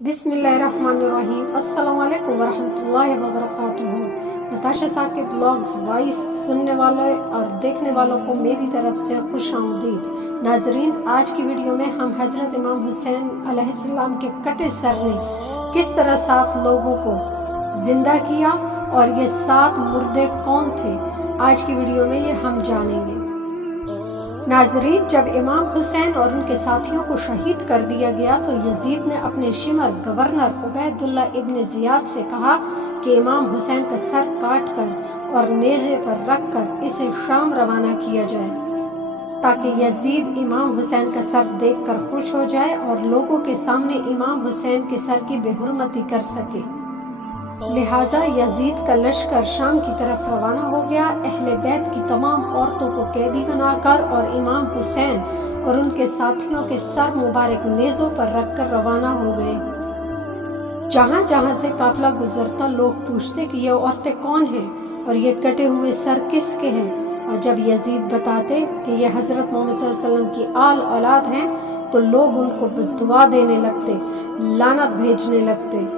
बिस्मिल्लाहिर्रहमानिर्रहीम। अस्सलाम वालेकुम वरहमतुल्लाहि वबरकातुहू। नताशा साकिब ब्लॉग्स वॉइस सुनने वालों और देखने वालों को मेरी तरफ से खुश आमदीद। नाजरीन, आज की वीडियो में हम हज़रत इमाम हुसैन अलैहिस्सलाम के कटे सर ने किस तरह 7 लोगों को जिंदा किया और ये 7 मुर्दे कौन थे, आज की वीडियो में ये हम जानेंगे। नाजरीन, जब इमाम हुसैन और उनके साथियों को शहीद कर दिया गया तो यजीद ने अपने शिमर गवर्नर उबैदुल्ला इब्न जियाद से कहा कि इमाम हुसैन का सर काट कर और नेज़े पर रख कर इसे शाम रवाना किया जाए, ताकि यजीद इमाम हुसैन का सर देखकर खुश हो जाए और लोगों के सामने इमाम हुसैन के सर की बेहुरमती कर सके। लिहाजा यजीद का लश्कर शाम की तरफ रवाना हो गया। अहले बैत की तमाम औरतों को कैदी बनाकर और इमाम हुसैन और उनके साथियों के सर मुबारक नेज़ों पर रखकर रवाना हो गए। जहां जहां से काफिला गुजरता लोग पूछते कि ये औरतें कौन हैं और ये कटे हुए सर किसके हैं, और जब यजीद बताते कि ये हजरत मोहम्मद सल्लल्लाहु अलैहि वसल्लम की आल औलाद हैं तो लोग उनको बद्दुआ देने लगते, लानत भेजने लगते।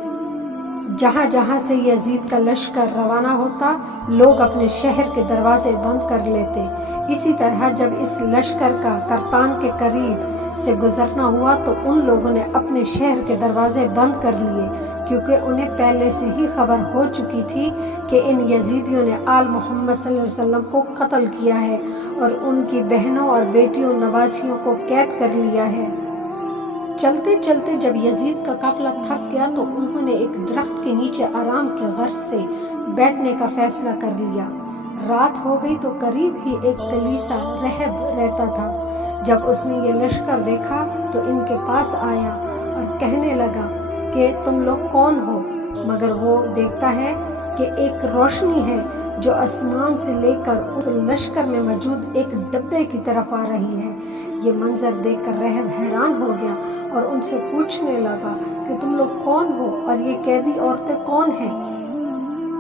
जहां जहां से यजीद का लश्कर रवाना होता लोग अपने शहर के दरवाजे बंद कर लेते। इसी तरह जब इस लश्कर का करतान के करीब से गुजरना हुआ तो उन लोगों ने अपने शहर के दरवाजे बंद कर लिए, क्योंकि उन्हें पहले से ही खबर हो चुकी थी कि इन यजीदियों ने आल मोहम्मद सल्लल्लाहु अलैहि वसल्लम को कत्ल किया है और उनकी बहनों और बेटियों नवासियों को कैद कर लिया है। चलते चलते जब यजीद का काफिला थक गया तो उन्होंने एक दरख्त के नीचे आराम के गर्ज से बैठने का फैसला कर लिया। रात हो गई तो करीब ही एक कलीसा रहब रहता था। जब उसने ये लश्कर देखा तो इनके पास आया और कहने लगा कि तुम लोग कौन हो, मगर वो देखता है कि एक रोशनी है जो आसमान से लेकर उस लश्कर में मौजूद एक डब्बे की तरफ आ रही है। ये मंजर देखकर रहब हैरान हो गया और उनसे पूछने लगा कि तुम लोग कौन हो और ये कैदी औरतें कौन हैं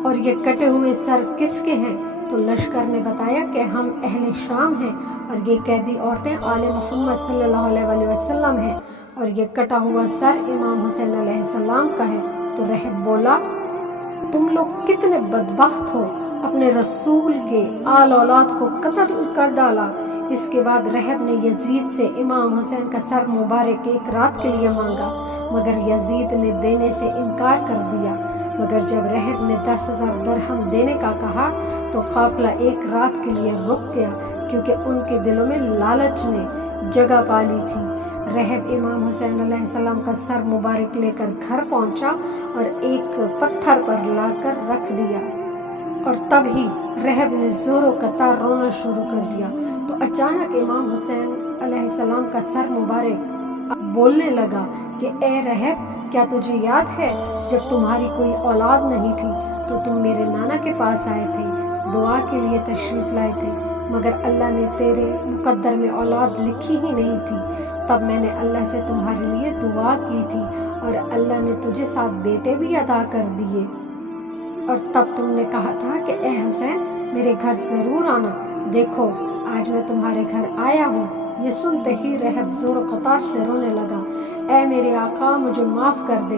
और ये कटे हुए सर किसके हैं। तो लश्कर ने बताया कि हम अहले शाम हैं और ये कैदी औरतें आले मोहम्मद सल्लल्लाहु अलैहि वसल्लम हैं और ये कटा हुआ सर इमाम हुसैन अलैहिस्सलाम का है। तो रहब बोला, तुम लोग कितने बदबख्त हो, अपने रसूल के आल औलाद को कत्ल कर डाला। इसके बाद रहब ने यजीद से इमाम हुसैन का सर मुबारक एक रात के लिए मांगा, मगर यजीद ने देने से इनकार कर दिया। मगर जब रहब ने 10,000 दरहम देने का कहा तो काफिला एक रात के लिए रुक गया, क्योंकि उनके दिलों में लालच ने जगह पा ली थी। रहब इमाम हुसैन अलैहिस्सलाम का सर मुबारक लेकर घर पहुंचा और एक पत्थर पर लाकर रख दिया, और तभी रहब ने जोरों कतार रोना शुरू कर दिया। तो अचानक इमाम हुसैन अलैहिस्सलाम का सर मुबारक बोलने लगा कि ए रहब, क्या तुझे याद है जब तुम्हारी कोई औलाद नहीं थी तो तुम मेरे नाना के पास आए थे, दुआ के लिए तशरीफ लाए थे, मगर अल्लाह ने तेरे मुकद्दर में औलाद लिखी ही नहीं थी। तब मैंने अल्लाह से तुम्हारे लिए दुआ की थी और अल्लाह ने तुझे 7 बेटे भी अता कर दिए, और तब तुमने कहा था कि ए हुसैन मेरे घर जरूर आना, देखो आज मैं तुम्हारे घर आया हूँ। ये सुनते ही रहब जोर कतार से रोने लगा, ए मेरे आका मुझे माफ कर दे,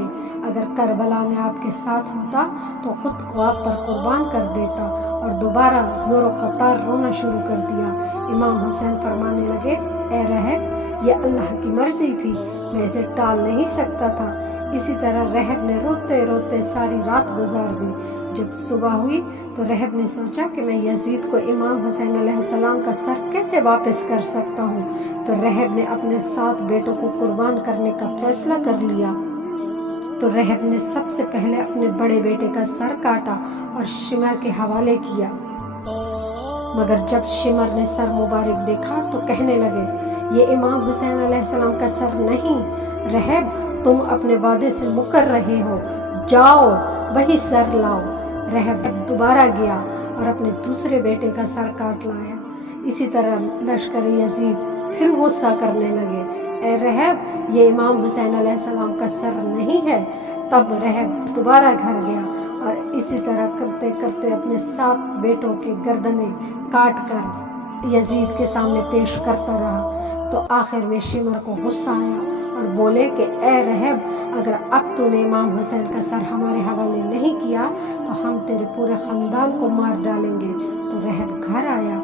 अगर करबला में आपके साथ होता तो खुद को आप पर कुर्बान कर देता, और दोबारा जोर कतार रोना शुरू कर दिया। इमाम हुसैन फरमाने लगे, ए रहब ये अल्लाह की मर्जी थी, मैं इसे टाल नहीं सकता था। इसी तरह रहब ने रोते रोते सारी रात गुजार दी। जब सुबह हुई तो रहब ने सोचा कि मैं यजीद को इमाम हुसैन अलैहिस्सलाम का सर कैसे वापस कर सकता हूँ। तो रहब ने अपने 7 बेटों को कुर्बान करने का फैसला कर लिया। तो रहब ने सबसे पहले अपने बड़े बेटे का सर काटा और शिमर के हवाले किया, मगर जब शिमर ने सर मुबारक देखा तो कहने लगे, ये इमाम हुसैन अलैहिस्सलाम का सर नहीं, रहब तुम अपने वादे से मुकर रहे हो, जाओ वही सर लाओ। रहब दोबारा गया और अपने दूसरे बेटे का सर काट लाया। इसी तरह लश्कर यजीद फिर गुस्सा करने लगे, ए रहब ये इमाम हुसैन अलैहिस्सलाम का सर नहीं है। तब रहब दोबारा घर गया और इसी तरह करते करते अपने 7 बेटों के गर्दनें काट कर यजीद के सामने पेश करता रहा। तो आखिर में शिमर को गुस्सा आया اور بولے کہ اے رہب، اگر اب تو نے امام حسین کا سر ہمارے حوالے نہیں کیا تو ہم تیرے پورے خاندان کو مار ڈالیں گے۔ تو رہب گھر آیا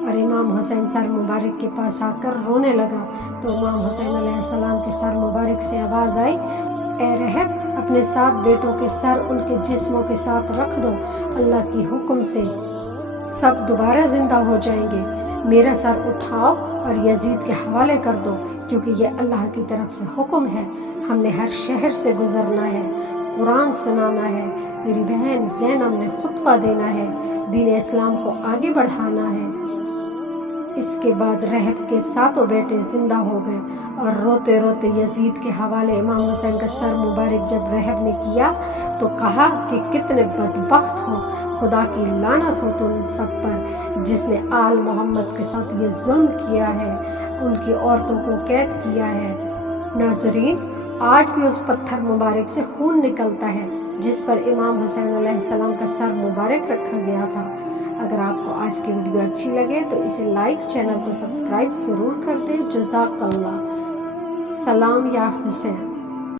اور امام حسین سر مبارک کے پاس آ کر رونے لگا۔ تو امام حسین علیہ السلام کے سر مبارک سے آواز آئی، اے رہب، اپنے 7 بیٹوں کے سر ان کے جسموں کے ساتھ رکھ دو، اللہ کی حکم سے سب دوبارہ زندہ ہو جائیں گے۔ میرا سر اٹھاؤ اور یزید کے حوالے کر دو، کیونکہ یہ اللہ کی طرف سے حکم ہے۔ ہم نے ہر شہر سے گزرنا ہے، قرآن سنانا ہے، میری بہن زینب نے خطبہ دینا ہے، دین اسلام کو آگے بڑھانا ہے۔ اس کے بعد رہب کے 7 بیٹے زندہ ہو گئے اور روتے روتے یزید کے حوالے امام حسین کا سر مبارک جب رہب نے کیا تو کہا کہ کتنے بدبخت ہو، خدا کی لعنت ہو تم سب پر، جس نے آل محمد کے ساتھ یہ ظلم کیا ہے، ان کی عورتوں کو قید کیا ہے۔ ناظرین، آج بھی اس پتھر مبارک سے خون نکلتا ہے جس پر امام حسین علیہ السلام کا سر مبارک رکھا گیا تھا۔ اگر آپ کو آج کی ویڈیو اچھی لگے تو اسے لائک، چینل کو سبسکرائب ضرور کر دیں۔ جزاک اللہ۔ سلام یا حسین۔